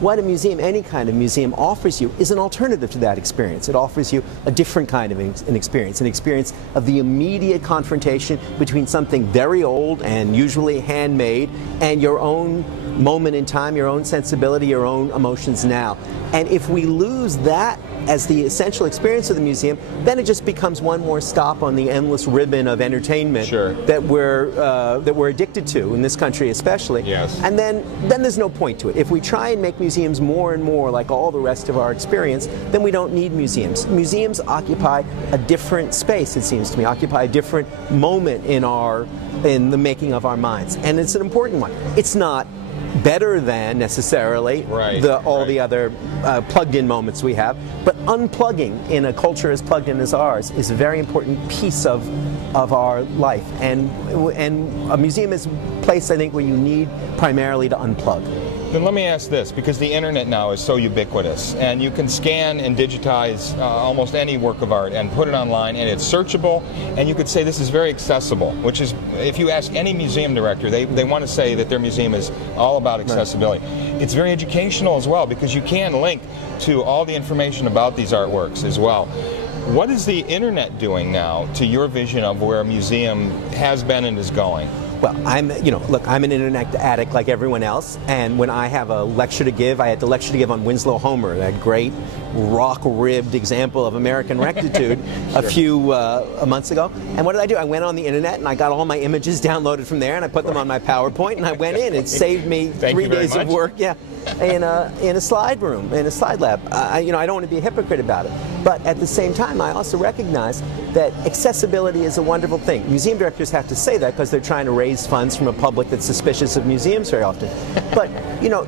what a museum, any kind of museum, offers you is an alternative to that experience. It offers you a different kind of an experience of the immediate confrontation between something very old and usually handmade and your own moment in time, your own sensibility, your own emotions now. And if we lose that as the essential experience of the museum, then it just becomes one more stop on the endless ribbon of entertainment that we're addicted to in this country, especially. Yes. And then there's no point to it. If we try and make museums more and more like all the rest of our experience, then we don't need museums. Museums occupy a different space, it seems to me, occupy a different moment in the making of our minds, and it's an important one. It's not better than necessarily all the other plugged-in moments we have, but unplugging in a culture as plugged in as ours is a very important piece of our life, and a museum is a place, I think, where you need primarily to unplug. Then let me ask this, because the internet now is so ubiquitous, and you can scan and digitize almost any work of art and put it online, and it's searchable, and you could say this is very accessible, which is, if you ask any museum director, they want to say that their museum is all about accessibility. Right. It's very educational as well, because you can link to all the information about these artworks as well. What is the internet doing now to your vision of where a museum has been and is going? Well, I'm an internet addict like everyone else, and when I have a lecture to give, I had the lecture to give on Winslow Homer, that great rock-ribbed example of American rectitude a few months ago. And what did I do? I went on the internet and I got all my images downloaded from there, and I put them on my PowerPoint, and I went in. It saved me 3 days of work. Yeah. In a slide room, in a slide lab. I don't want to be a hypocrite about it, but at the same time, I also recognize that accessibility is a wonderful thing. Museum directors have to say that because they're trying to raise funds from a public that's suspicious of museums very often. But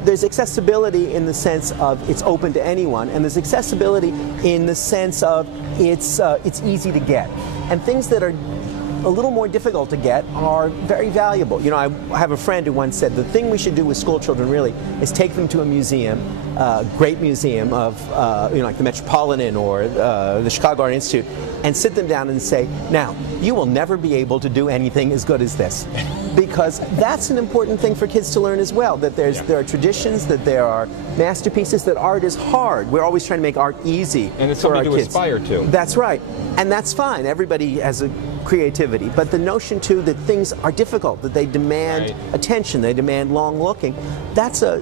there's accessibility in the sense of it's open to anyone, and there's accessibility in the sense of it's easy to get, and things that are a little more difficult to get are very valuable. I have a friend who once said the thing we should do with school children really is take them to a museum, great museum of like the Metropolitan or the Chicago Art Institute, and sit them down and say, now, you will never be able to do anything as good as this. Because that's an important thing for kids to learn as well, that there are traditions, that there are masterpieces, that art is hard. We're always trying to make art easy and it's for our something to kids. Aspire to. That's right. And that's fine. Everybody has a creativity. But the notion, too, that things are difficult, that they demand attention, they demand long looking, that's a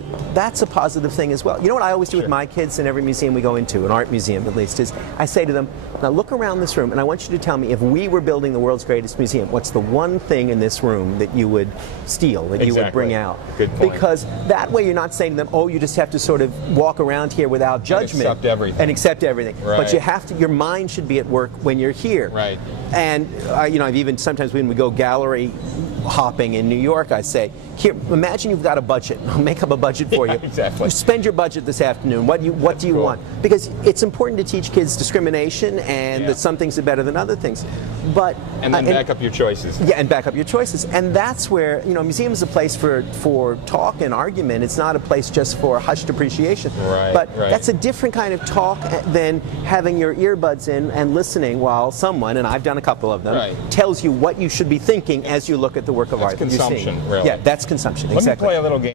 positive thing as well. You know what I always do with my kids in every museum we go into, an art museum at least, is I say to them, now look around this room and I want you to tell me, if we were building the world's greatest museum, what's the one thing in this room that you would steal, that you would bring out? Good point. Because that way you're not saying to them, oh, you just have to sort of walk around here without judgment. And accept everything. Right. But you have to, your mind should be at work when you're here. Right. And I've even sometimes when we go gallery hopping in New York, I say, here, imagine you've got a budget. I'll make up a budget for you. Exactly. Spend your budget this afternoon. What do you want? Because it's important to teach kids discrimination and that some things are better than other things. But and then back up your choices. Yeah, and back up your choices. And that's where, a museum is a place for talk and argument. It's not a place just for hushed appreciation. Right. But that's a different kind of talk than having your earbuds in and listening while someone, and I've done a couple of them, tells you what you should be thinking as you look at the work of art that you're seeing. Consumption, really. Yeah, that's consumption. Let me play a little game.